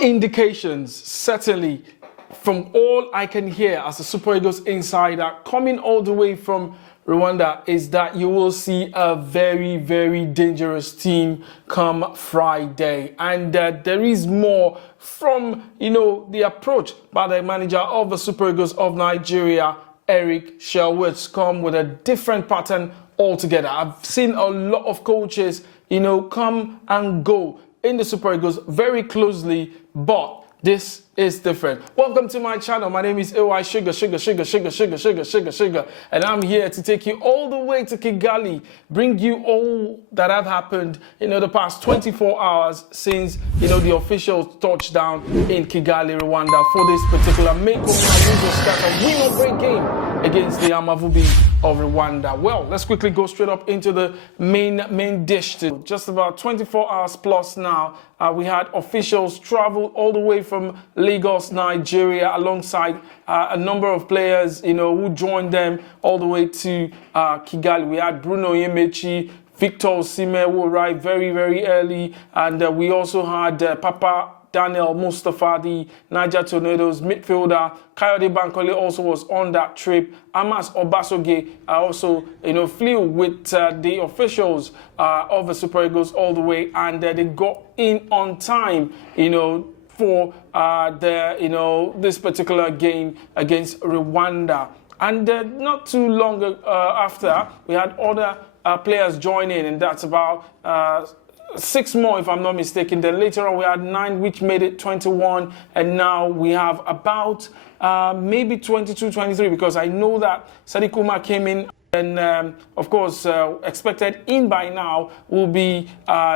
indications, certainly, from all I can hear as a Super Eagles insider, coming all the way from Rwanda, is that you will see a very, very dangerous team come Friday. And there is more from, the approach by the manager of the Super Eagles of Nigeria, Eric Chelle, which come with a different pattern altogether. I've seen a lot of coaches, come and go in the Super Eagles very closely, but this is different. Welcome to my channel. My name is AY Sugar, and I'm here to take you all the way to Kigali, bring you all that have happened, the past 24 hours since, the official touchdown in Kigali, Rwanda, for this particular make or lose start a win or break game against the Amavubi of Rwanda. Well, let's quickly go straight up into the main dish. Just about 24 hours plus now, we had officials travel all the way from Lagos, Nigeria, alongside a number of players, who joined them all the way to Kigali. We had Bruno Yemechi, Victor Osimhen, who arrived very, very early, and we also had Papa Daniel Mustafa, the Niger Tornadoes midfielder. Kayode Bankole also was on that trip. Amas Obasoge also, flew with the officials of the Super Eagles all the way, and they got in on time, for this particular game against Rwanda. And not too long after, we had other players join in, and that's about 6 more, if I'm not mistaken. Then later on, we had 9, which made it 21. And now we have about maybe 22, 23, because I know that Sadiq Umar came in. And, of course, expected in by now will be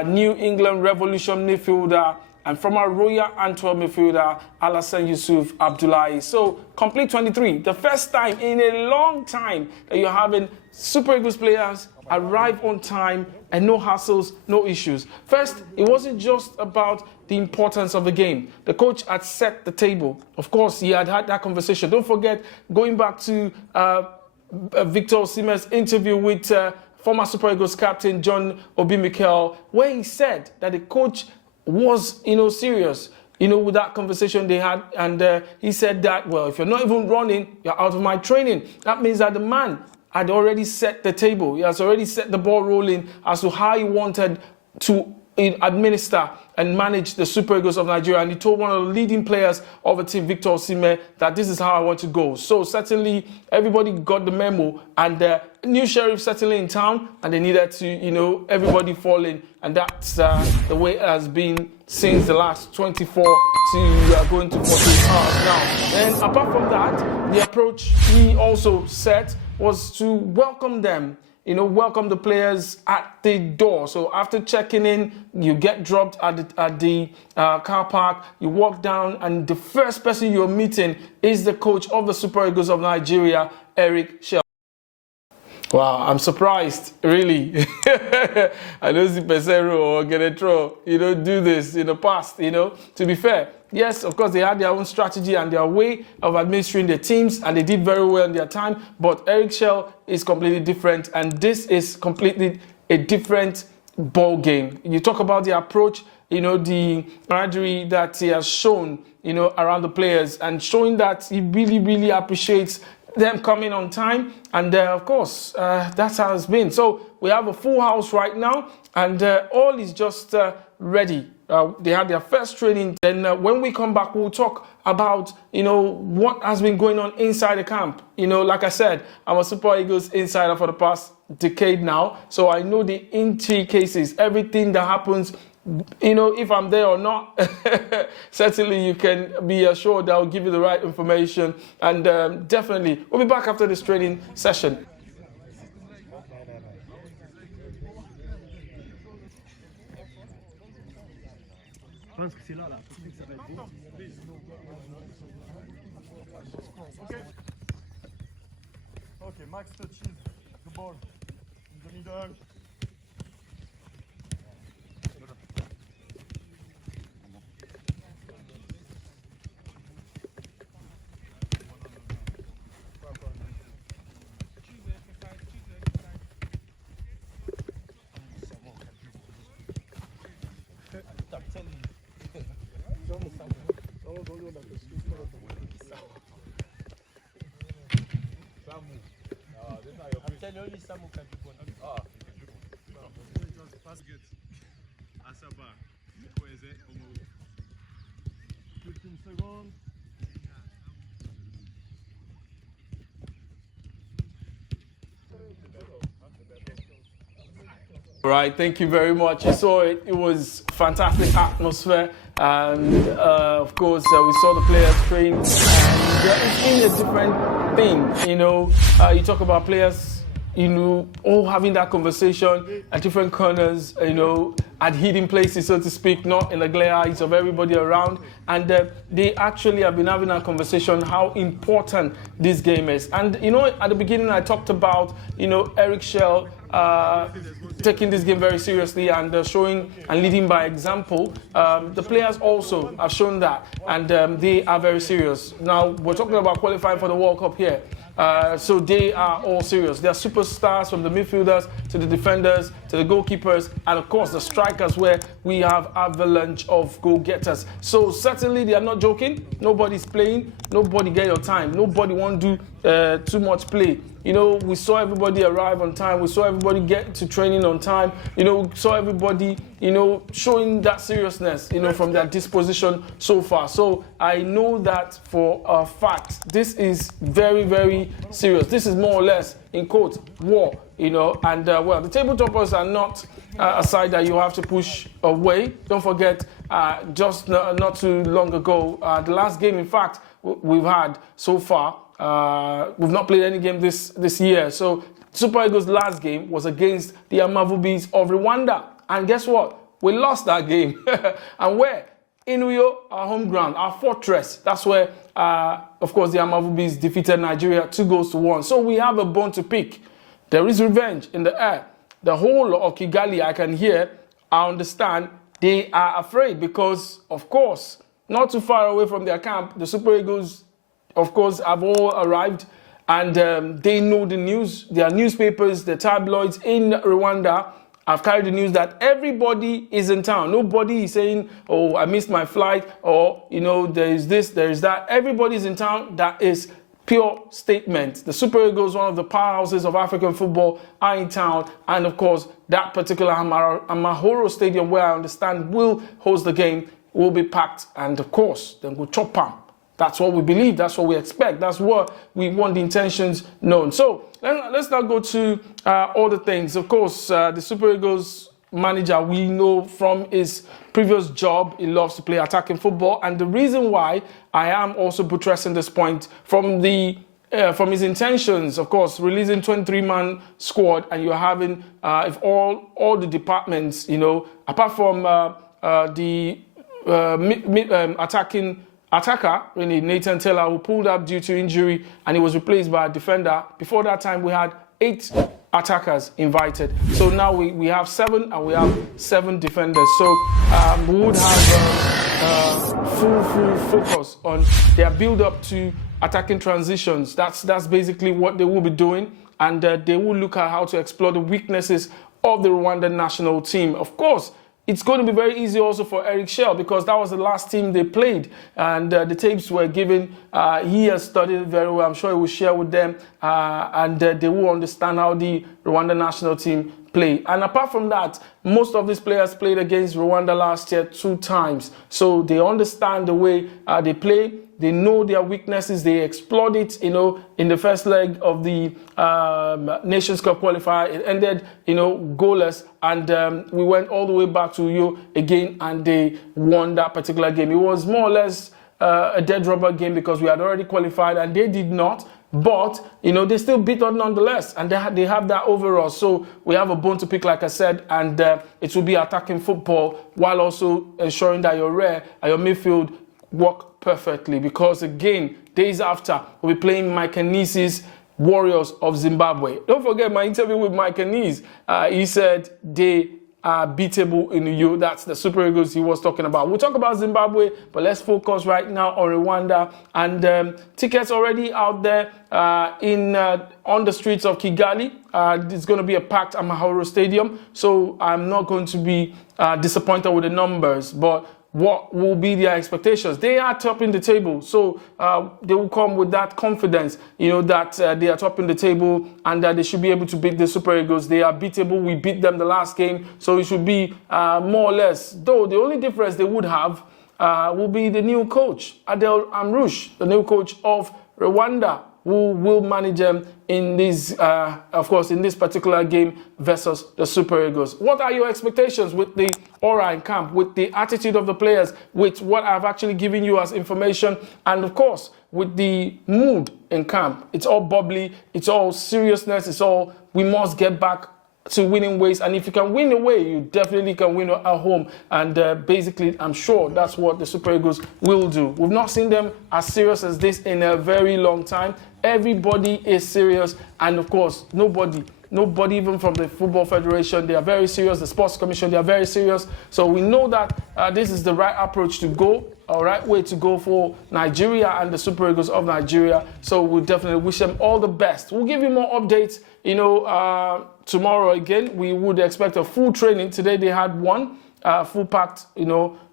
New England Revolution midfielder and former Royal Antwerp midfielder Alassane Yusuf Abdullahi. So, complete 23. The first time in a long time that you're having Super Eagles players arrive on time and no hassles, no issues. First, it wasn't just about the importance of the game. The coach had set the table. Of course, he had that conversation. Don't forget, going back to Victor Osimhen's interview with former Super Eagles captain John Obi Mikel, where he said that the coach was, serious, with that conversation they had. And he said that, well, if you're not even running, you're out of my training. That means that the man had already set the table. He has already set the ball rolling as to how he wanted to administer and manage the Super Eagles of Nigeria. And he told one of the leading players of the team, Victor Osimhen, that this is how I want to go. So certainly everybody got the memo, and the new sheriff certainly in town, and they needed to, everybody fall in. And that's the way it has been since the last 24 to going to 48 hours now. And apart from that, the approach he also set was to welcome them, welcome the players at the door. So after checking in, you get dropped at the car park, you walk down, and the first person you're meeting is the coach of the Super Eagles of Nigeria, Eric Chelle. Wow, I'm surprised, really. I know Zipesero or Genetro, do this in the past, to be fair. Yes, of course, they had their own strategy and their way of administering their teams, and they did very well in their time. But Eric Chelle is completely different, and this is completely a different ball game. You talk about the approach, the camaraderie that he has shown, around the players, and showing that he really, really appreciates them coming on time. And of course, that's how it's been. So we have a full house right now, and all is just ready. They had their first training. Then when we come back, we'll talk about, what has been going on inside the camp. Like I said, I'm a Super Eagles insider for the past decade now. So I know the intricacies, everything that happens, if I'm there or not. Certainly you can be assured that I'll give you the right information. And definitely, we'll be back after this training session. Je pense que c'est là, parce que ça va être beau. Ok, Max touches the ball in the middle. 15 seconds. All right, thank you very much. You saw it. It was fantastic atmosphere. And of course, we saw the players train. And it's been a different thing, you know. You talk about players, you know, all having that conversation at different corners, you know, at hidden places, so to speak, not in the glare eyes of everybody around. And they actually have been having a conversation how important this game is. And, you know, at the beginning, I talked about, you know, Eric Chelle taking this game very seriously and showing and leading by example. The players also have shown that, and they are very serious. Now, we're talking about qualifying for the World Cup here. So they are all serious. They are superstars, from the midfielders to the defenders to the goalkeepers and of course the strikers, where we have avalanche of goal-getters. So certainly they are not joking. Nobody's playing. Nobody get your time. Nobody want to do too much play. You know, we saw everybody arrive on time. We saw everybody get to training on time. You know, we saw everybody, you know, showing that seriousness, you know, from their disposition so far. So I know that for a fact, this is very, very serious. This is more or less, in quotes, war, you know. And, well, the table toppers are not a side that you have to push away. Don't forget, just not too long ago, the last game, in fact, we've had so far, we've not played any game this year. So Super Eagles' last game was against the Amavubis of Rwanda. And guess what? We lost that game. And where? In Uyo, our home ground, our fortress. That's where, of course, the Amavubis defeated Nigeria 2-1. So we have a bone to pick. There is revenge in the air. The whole of Kigali, I can hear, I understand, they are afraid because, of course, not too far away from their camp, the Super Eagles, of course, have all arrived, and they know the news. There are newspapers, the tabloids in Rwanda have carried the news that everybody is in town. Nobody is saying, oh, I missed my flight, or, you know, there is this, there is that. Everybody's in town. That is pure statement. The Super Eagles, one of the powerhouses of African football, are in town. And, of course, that particular Amahoro Stadium, where I understand will host the game, will be packed. And, of course, then we'll chop palm. That's what we believe. That's what we expect. That's what we want the intentions known. So let's now go to all the things. Of course, the Super Eagles manager, we know from his previous job, he loves to play attacking football. And the reason why I am also buttressing this point from his intentions, of course, releasing 23-man squad, and you're having, if all the departments, you know, apart from the attacker, really, Nathan Taylor, who pulled up due to injury and he was replaced by a defender. Before that time, we had 8 attackers invited. So now we have 7 and we have 7 defenders. So we would have full focus on their build-up to attacking transitions. That's basically what they will be doing. And they will look at how to explore the weaknesses of the Rwandan national team. Of course, it's going to be very easy also for Eric Chelle because that was the last team they played, and the tapes were given. He has studied it very well. I'm sure he will share with them, and they will understand how the Rwanda national team play. And apart from that, most of these players played against Rwanda last year 2 times, so they understand the way they play. They know their weaknesses. They explored it, you know, in the first leg of the Nations Cup qualifier. It ended, you know, goalless. And we went all the way back to Uyo again, and they won that particular game. It was more or less a dead rubber game because we had already qualified and they did not. But, you know, they still beat us nonetheless. And they have that overall. So we have a bone to pick, like I said. And it will be attacking football while also ensuring that your rear and your midfield work perfectly, because again, days after, we'll be playing Mike Enis's Warriors of Zimbabwe. Don't forget my interview with Mike Enis. He said they are beatable in Uyo. That's the Super Eagles he was talking about. We'll talk about Zimbabwe, but let's focus right now on Rwanda. And tickets already out there on the streets of Kigali. It's going to be a packed Amahoro Stadium, so I'm not going to be disappointed with the numbers, but what will be their expectations. They are topping the table, so they will come with that confidence, that they are topping the table and that they should be able to beat the Super Eagles. They are beatable. We beat them the last game, so it should be more or less. Though the only difference they would have will be the new coach, Adel Amrouche, the new coach of Rwanda, who will manage them in this, of course, in this particular game versus the Super Eagles. What are your expectations with the aura in camp, with the attitude of the players, with what I've actually given you as information, and of course, with the mood in camp? It's all bubbly, it's all seriousness, it's all, we must get back to winning ways, and if you can win away, you definitely can win at home. And basically, I'm sure that's what the Super Eagles will do. We've not seen them as serious as this in a very long time. Everybody is serious, and of course, nobody even from the Football Federation, they are very serious. The Sports Commission, they are very serious. So we know that this is the right approach to go, a right way to go for Nigeria and the Super Eagles of Nigeria. So we definitely wish them all the best. We'll give you more updates, tomorrow again. We would expect a full training. Today they had one full packed,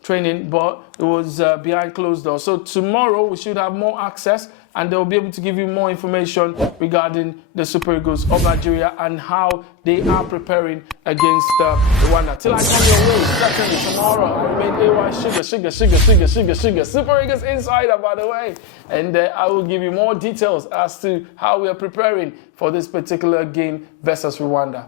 training, but it was behind closed doors. So tomorrow we should have more access, and they'll be able to give you more information regarding the Super Eagles of Nigeria and how they are preparing against Rwanda. Till I come your way, certainly tomorrow, I remain AY Sugar, Super Eagles Insider, by the way. And I will give you more details as to how we are preparing for this particular game versus Rwanda.